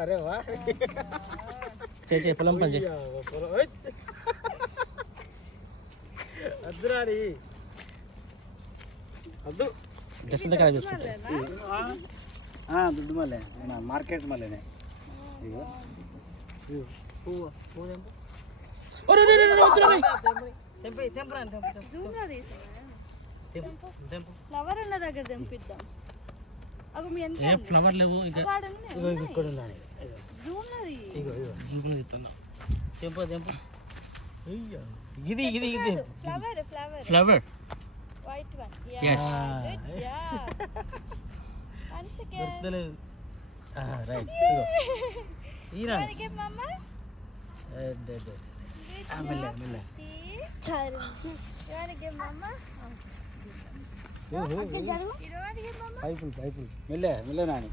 అరే వా చే పొలం పని చే అద్దురాడి అద్దు డ్రెస్ దగ్గర చూసుకుంటా దుడ్డు మళ్ళీ మార్కెట్ మళ్ళీనే ఇగో పువ్వు పువ్వు ఫ్లవర్ ఉన్న దగ్గర తెంపిద్దాం. అగో మీ ఎంత ఫ్లవర్ లేవు ఇంకా ఇక్కడ ఉందని జూమ్ నది జూమ్ చేస్తున్నా తెంపు తెంపు ఇది ఇది ఇది flower flower flower white one Yes. Good job once again గుర్తులేదు రైట్ ఇగో ఈరా గివ్ మమ్మా మెల్ల మెల్ల చాలు యు వాంట్ గివ్ మమ్మా పైపులు పైపులు మెల్ల మెల్ల నాని